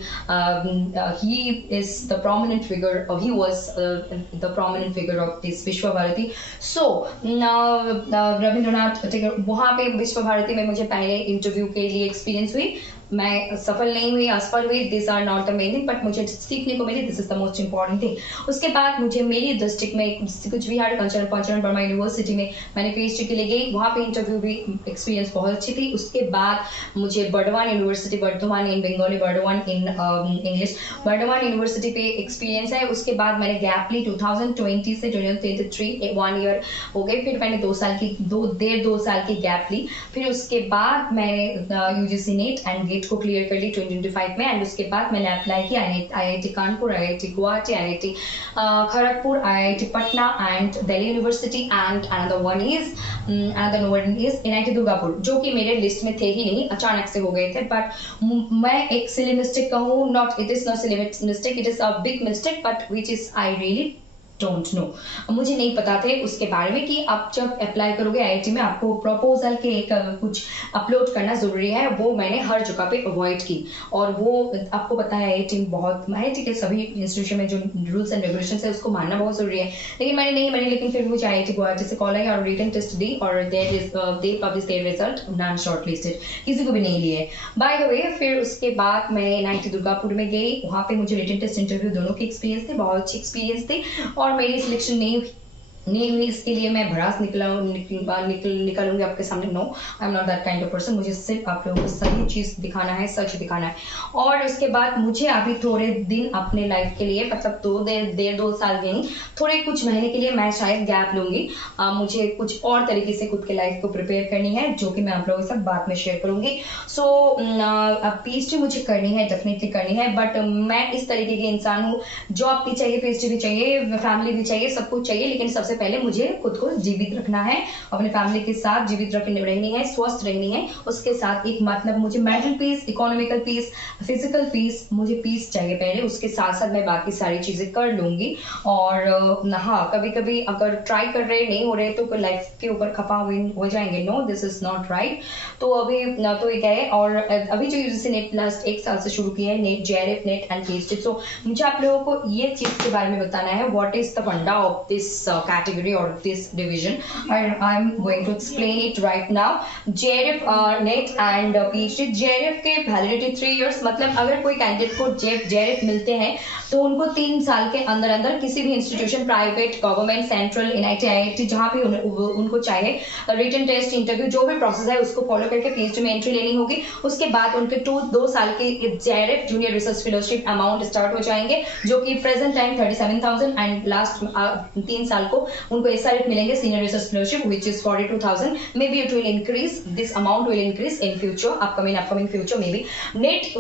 he is the prominent figure, or he was the prominent figure of this विश्व भारती. So रविंद्रनाथ टैगोर, वहां पे विश्व भारती में मुझे पहले इंटरव्यू के लिए एक्सपीरियंस हुई। मैं सफल नहीं हुई, असफल हुई, this are not the main thing, but मुझे सीखने को मिली, this is the most important thing. उसके बाद मुझे मेरी डिस्ट्रिक्ट में कुछ बिहार पंचरण वर्मा यूनिवर्सिटी में मैंने पीएचडी के लिए गई, वहां पे इंटरव्यू भी एक्सपीरियंस बहुत अच्छी थी। उसके बाद मुझे Burdwan university, Bardhaman in Bengali, Burdwan in English, Burdwan university पे एक्सपीरियंस है। उसके बाद मैंने गैप ली 2020 से 2023, 1 ईयर हो गए। फिर मैंने 2 साल की गैप ली। फिर उसके बाद मैंने यूजीसी नेट एंड गेट को क्लियर कर ली 2025 में, एंड उसके बाद मैंने अप्लाई किया IIT Kanpur, IIT Guwahati, IIT Kharagpur, IIT Patna and Delhi university, and another one is NIT Durgapur, जो कि मेरे लिस्ट में थे ही नहीं, अचानक से हो गए थे। बट मैं एक सिली मिस्टेक कहूँ, not it is not silly mistake, it is a big mistake, but which is I really don't know. मुझे नहीं पता थे उसके बारे में कि आप जब अप्लाई करोगे IIT में आपको प्रपोजल के कुछ अपलोड करना जरूरी है, वो मैंने हर जगह पे अवॉइड की। और वो आपको पता है IIT के सभी इंस्टीट्यूशन में जो रूल्स एंड रेगुलेशंस है उसको मानना बहुत जरूरी है, लेकिन मैंने नहीं मानी। लेकिन फिर मुझे IIT गुवाहाटी से कॉल आई और रिटन टेस्ट दी, और they publish there result, non shortlisted, किसी को भी नहीं लिए बाय द वे। फिर उसके बाद मैं NIT दुर्गापुर में गई, वहां पे मुझे रिटन टेस्ट इंटरव्यू दोनों के एक्सपीरियंस थे, बहुत अच्छी एक्सपीरियंस थे, और मेरी सिलेक्शन नहीं हुई। इसके लिए मैं भड़ास निकालूंगी आपके सामने। No, I am not that kind of person. मुझे सिर्फ आप लोगों को सही चीज दिखाना है, सच दिखाना है। और उसके बाद मुझे अभी थोड़े दिन अपने लाइफ के लिए, मतलब 2 साल नहीं, थोड़े कुछ महीने के लिए मैं शायद गैप लूंगी। मुझे कुछ और तरीके से खुद के लाइफ को प्रिपेयर करनी है, जो कि मैं आप लोगों के साथ बाद में शेयर करूंगी। सो PhD मुझे करनी है, डेफिनेटली करनी है, बट मैं इस तरीके की इंसान हूँ, जॉब भी चाहिए, PhD भी चाहिए, फैमिली भी चाहिए, सब कुछ चाहिए, लेकिन सबसे पहले मुझे खुद को जीवित रखना है, अपने फैमिली के साथ जीवित रहनी है, स्वस्थ रहनी है। उसके साथ एक मतलब मुझे mental peace, economical peace, physical peace, मुझे पीस चाहिए पहले। उसके साथ साथ मैं बाकी सारी चीजें कर लूंगी। और हाँ, कभी कभी अगर ट्राई कर रहे नहीं हो रहे तो लाइफ के ऊपर खपा हो जाएंगे। No, this is not right. तो अभी तो ये क्या है, और अभी जो यूजीसी नेट लास्ट 1 साल से शुरू किया है, net, JRF net and PhD। सो मुझे आप लोगों को ये चीज के बारे में बताना है, व्हाट इज द फंडा of this category or this division, and I'm going to explain it right now. JRF net and PhD, JRF के वैलिडिटी 3 years, मतलब अगर कोई कैंडिडेट को JRF मिलते हैं तो उनको 3 साल के अंदर अंदर किसी भी institution, private, government, central, NIT, IIT, जहां भी उनको चाहे, रिटन टेस्ट, इंटरव्यू, जो भी प्रोसेस है उसको फॉलो करके PhD में एंट्री लेनी होगी। उसके बाद उनके 2 साल के JRF junior research fellowship amount start हो जाएंगे, जो कि प्रेजेंट टाइम 37,000 एंड लास्ट 3 साल को उनको SRF मिलेंगे, senior research fellowship, which is 42,000. Maybe it will increase, this amount will increase in future, upcoming future maybe. Net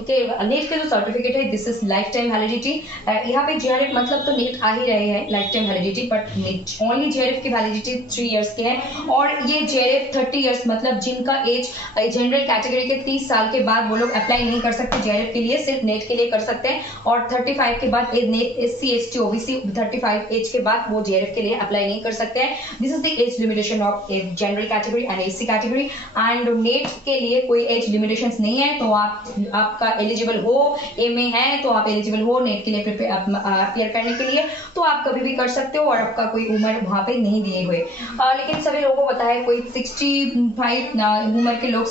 के जो सर्टिफिकेट है, this is life time validity. यहाँ पे JRF मतलब तो नेट आ ही रहे हैं life time validity, but only JRF की वैलिडिटी 3 इयर्स की है. और ये JRF 30 इयर्स मतलब जिनका एज जनरल कैटेगरी के 30 साल के बाद वो लोग अप्लाई नहीं कर सकते JRF के लिए, सिर्फ नेट के लिए कर सकते हैं. और 35 के बाद NET SC ST OBC 35 age के बाद वो JRF के लिए अप्लाई नहीं कर सकते हैं. This is the age limitation of general category and SC category. And NET के लिए कोई एज लिमिटेशन नहीं है, तो आपका एलिजिबल हो, MA है तो आप एलिजिबल हो नेट के लिए अपियर करने के लिए, तो आप कभी भी कर सकते हो और आपका कोई उम्र वहां पे नहीं दिए हुए. लेकिन सभी लोगों को पता है कोई 65 उम्र के लोग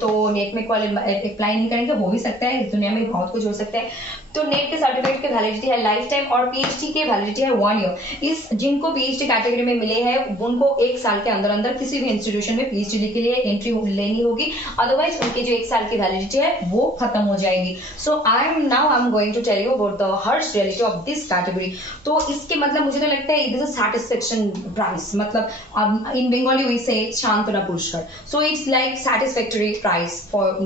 तो नेट में अप्लाई नहीं करेंगे. हो भी सकता है, इस दुनिया में बहुत कुछ हो सकता है. तो नेट के सर्टिफिकेट की वैलिडिटी है लाइफ टाइम और PhD की वैलिडिटी है 1 ईयर. इस जिनको PhD कैटेगरी में मिले हैं उनको 1 साल के अंदर अंदर किसी भी इंस्टीट्यूशन में PhD के लिए एंट्री लेनी होगी, अदरवाइज उनकी जो 1 साल की वैलिडिटी है वो खत्म हो जाएगी. So I am going to tell you about the harsh reality of this category. तो इसके मतलब मुझे तो लगता है दिस इज सैटिस्फैक्शन प्राइस, मतलब इन बंगाली वी से शांतना पुरस्कार. So it's like satisfactory price for,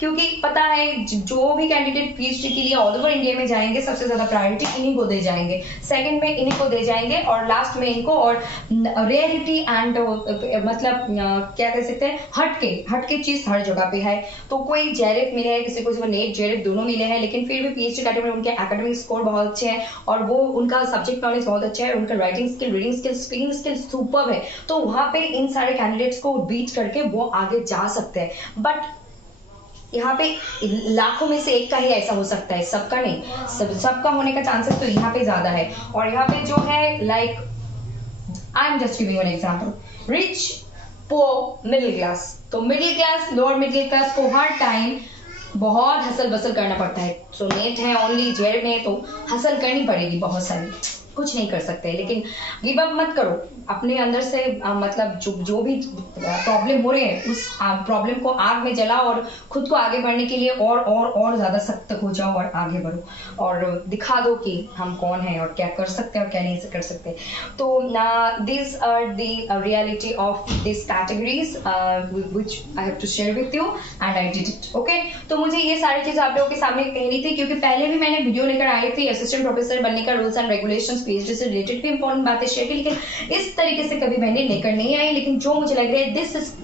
क्योंकि पता है जो भी कैंडिडेट PhD के लिए ऑल ओवर इंडिया में जाएंगे सबसे ज्यादा प्रायोरिटी इन्हीं को दे जाएंगे, सेकंड में इन्हीं को दे जाएंगे और लास्ट में इनको. और रेयरिटी एंड मतलब क्या कह सकते हैं, हटके चीज हर जगह पे है. तो कोई JRF मिले है, किसी को नेट JRF दोनों मिले हैं, लेकिन फिर भी PhD कैटेगरी में उनके एकेडमिक स्कोर बहुत अच्छे हैं और वो उनका सब्जेक्ट नॉलेज बहुत अच्छा है, उनका writing skill, reading skill, speaking skill superb है. तो वहां पे इन सारे कैंडिडेट्स को बीट करके वो आगे जा सकते हैं. बट यहाँ पे लाखों में से एक का ही ऐसा हो सकता है, सबका नहीं. सबका होने का चांसेस तो यहाँ पे ज्यादा है. और यहाँ पे जो है like I am just giving an example, rich, poor, middle class. तो middle class, lower middle class को हर टाइम बहुत हसल बसल करना पड़ता है. सो नेट है ओनली, JRF में तो हसल करनी पड़ेगी बहुत सारी, कुछ नहीं कर सकते. लेकिन गिव अप मत करो अपने अंदर से, मतलब जो भी प्रॉब्लम हो रहे हैं उस प्रॉब्लम को आग में जलाओ और खुद को आगे बढ़ने के लिए और ज्यादा सख्त हो जाओ और आगे बढ़ो और दिखा दो कि हम कौन हैं और क्या कर सकते हैं और क्या नहीं कर सकते. तो this are the reality of this categories which I have to share with you and I did it. Okay, तो मुझे ये सारी चीज आप लोगों के सामने कहनी थी, क्योंकि पहले भी मैंने वीडियो लेकर आई थी असिस्टेंट प्रोफेसर बनने का रूल्स एंड रेगुलेशंस, PhD से रिलेटेड भी इंपॉर्टेंट बातें शेयर की, लेकिन इस तरीके से कभी मैंने लेकर नहीं आई. लेकिन जो मुझे लग रहा है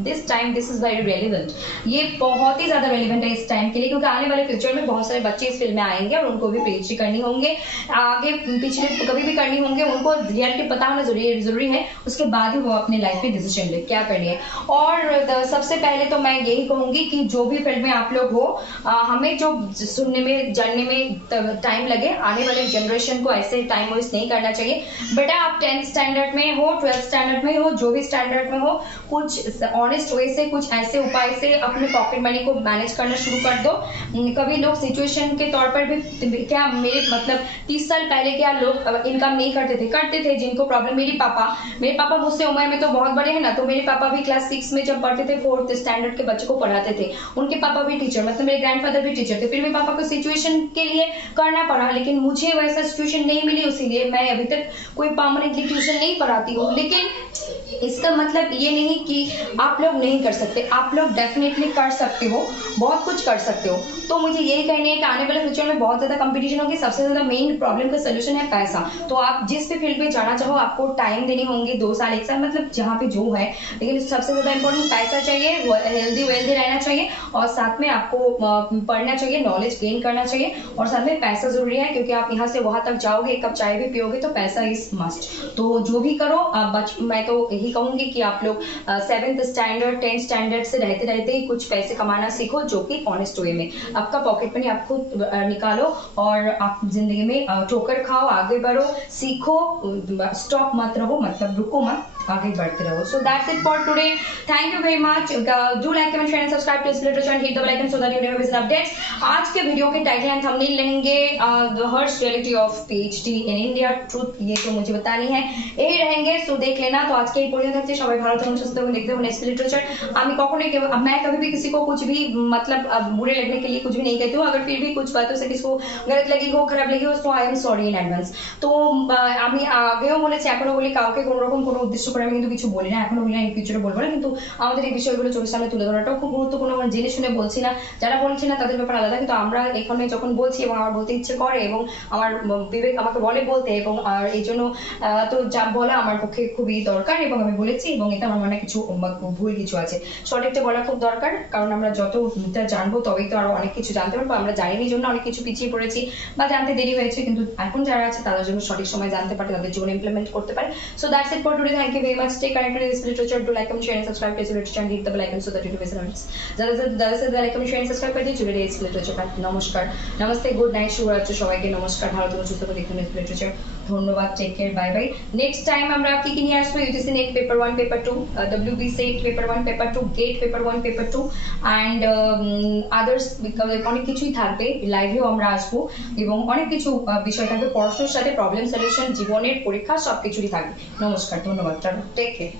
this time this is very relevant, ये बहुत ही ज्यादा रेलिवेंट है इस टाइम के लिए, क्योंकि आने वाले फ्यूचर में बहुत सारे बच्चे इस फील्ड में आएंगे और उनको भी PhD करनी होंगे, आगे पिछले कभी भी करनी होंगे, उनको रियलिटी पता होना जरूरी है. उसके बाद ही वो अपने लाइफ में डिसीजन ले क्या करनी है. और सबसे पहले तो मैं यही कहूंगी कि जो भी फील्ड में आप लोग हो, हमें जो सुनने में जानने में टाइम लगे, आने वाले जनरेशन को ऐसे टाइम वेस्ट नहीं करना चाहिए. बेटा आप 10th स्टैंडर्ड में हो, 12th स्टैंडर्ड में हो, जो भी स्टैंडर्ड में हो, कुछ ऑनेस्ट वे से, कुछ ऐसे उपाय से अपने पॉकेट मनी को मैनेज करना शुरू कर दो. कभी लोग सिचुएशन के तौर पर भी, क्या मेरे मतलब 30 साल पहले क्या लोग इनकम नहीं करते थे जिनको प्रॉब्लम. मेरे पापा मुझसे उम्र में तो बहुत बड़े हैं ना, तो मेरे पापा भी क्लास 6 में जब पढ़ते थे 4th स्टैंडर्ड के बच्चे को पढ़ाते थे, उनके पापा भी टीचर, मतलब मेरे ग्रैंडफादर भी टीचर थे. फिर भी पापा को सिचुएशन के लिए करना पड़ा, लेकिन मुझे वैसा सिचुएशन नहीं मिली, इसीलिए मैं अभी तक कोई परमानेंटली ट्यूशन नहीं पढ़ाती हूँ. लेकिन इसका मतलब ये नहीं कि आप लोग नहीं कर सकते, आप लोग डेफिनेटली कर सकते हो, बहुत कुछ कर सकते हो. तो मुझे यही कहना है कि आने वाले फ्यूचर में बहुत ज्यादा कंपटीशन होगी. सबसे ज्यादा मेन प्रॉब्लम का सोल्यूशन है पैसा. तो आप जिस भी फील्ड में जाना चाहो, आपको टाइम देने होंगे, 2 साल 1 साल, मतलब जहाँ पे जो है, लेकिन सबसे ज्यादा इंपॉर्टेंट पैसा चाहिए, हेल्दी वेल्दी रहना चाहिए और साथ में आपको पढ़ना चाहिए, नॉलेज गेन करना चाहिए और साथ में पैसा जरूरी है, क्योंकि आप यहाँ से वहां तक जाओगे, एक कप चाय भी पियोगे तो पैसा इज मस्ट. तो जो भी करो, मैं तो यही कहूंगी कि आप लोग 7th स्टैंडर्ड 10th स्टैंडर्ड से रहते ही कुछ पैसे कमाना सीखो, जो कि ऑनेस्ट वे में. आपका पॉकेट मनी आप खुद निकालो और आप जिंदगी में ठोकर खाओ, आगे बढ़ो, सीखो, स्टॉप मत रहो, मतलब रुको मत, आगे बढ़ते रहो. So that's it for today. Thank you very much. Do like, comment, share and subscribe to Literature and hit the bell icon so that you never miss an updates. आज के वीडियो के टाइटल एंड थंबनेल रहेंगे the Harsh reality of PhD in India truth, ये तो मुझे बतानी है, यही रहेंगे. सो देख लेना. तो आज के এই পর্যন্ত থাকছে. সবাই ভালো থাকুন, সুস্থ থাকুন, দেখতে থাকুন নেক্সট লিটারেचर. আমি কখনোই मैं कभी भी किसी को कुछ भी मतलब बुरे लगने के लिए कुछ भी नहीं कहती हूँ. अगर फिर भी कुछ बातों से किसी को गलत लगी हो, খারাপ লেগে हो, तो I am sorry in advance. তো আমি আগেও বলেছি, এখনো বলি, কাউকে কোনো রকম কোনো উদ্দেশ্য করে আমি কিন্তু কিছু বলি না, এখনো বলি না, ফিউচারে বলবো না. কিন্তু আমাদের এই বিষয়গুলো চোখের সামনে তুলে ধরাটাও খুব গুরুত্বপূর্ণ. আমরা জেনে শুনে বলছি না, যারা বলছি না তাদের ব্যাপার আলাদা, কিন্তু আমরা এখানে যখন বলছি এবং আমার বলতে ইচ্ছে করে এবং আমার বিবেক আমাকে বলে বলতে, এবং আর এই জন্য তো যা বলা আমার পক্ষে খুবই দরকার এবং আমি বলেছি, এবং এটা আমার মনে কিছু ভুল কিছু আছে, সঠিকটা বলা খুব দরকার. কারণ আমরা যতটা জানবো তবেই তো আরো অনেক কিছু জানতে পারবো. আমরা জানিনি জন্য অনেক কিছু পিছিয়ে পড়েছি বা জানতে দেরি হয়েছে, কিন্তু এখন যারা আছে তারা যখন সঠিক সময় জানতে পারে, তাদের জীবনে ইমপ্লিমেন্ট করতে পারে. So that's it for today. Thank you very much. Stay connected with literature. Do like, comment, share and subscribe to literature and hit the bell icon so that you miss notice. ज्यादा से like, comment, share and subscribe कर दीजिए. जुड़े रहिए लिटरेचर का. नमस्कार, नमस्ते, गुड नाइट, শুভরাত্রি সবাইকে. নমস্কার, ভালো থাকুন, সুস্থ থাকুন, দেখুন লিটারেচার. ধন্যবাদ, take care, bye bye. Next time আমরা কি কি নিয়ে আসবো? UGC NET paper 1 paper 2, WB SET paper 1 paper 2, GATE paper 1 paper 2 and others অনেক কিছুই থাকবে. লাইভেও আমরা আসবো এবং অনেক কিছু বিষয় থাকবে. পড়াশোনার সাথে প্রবলেম সলিউশন, জীবনের পরীক্ষা সবকিছুই থাকবে. নমস্কার, ধন্যবাদ, টেক কেয়ার.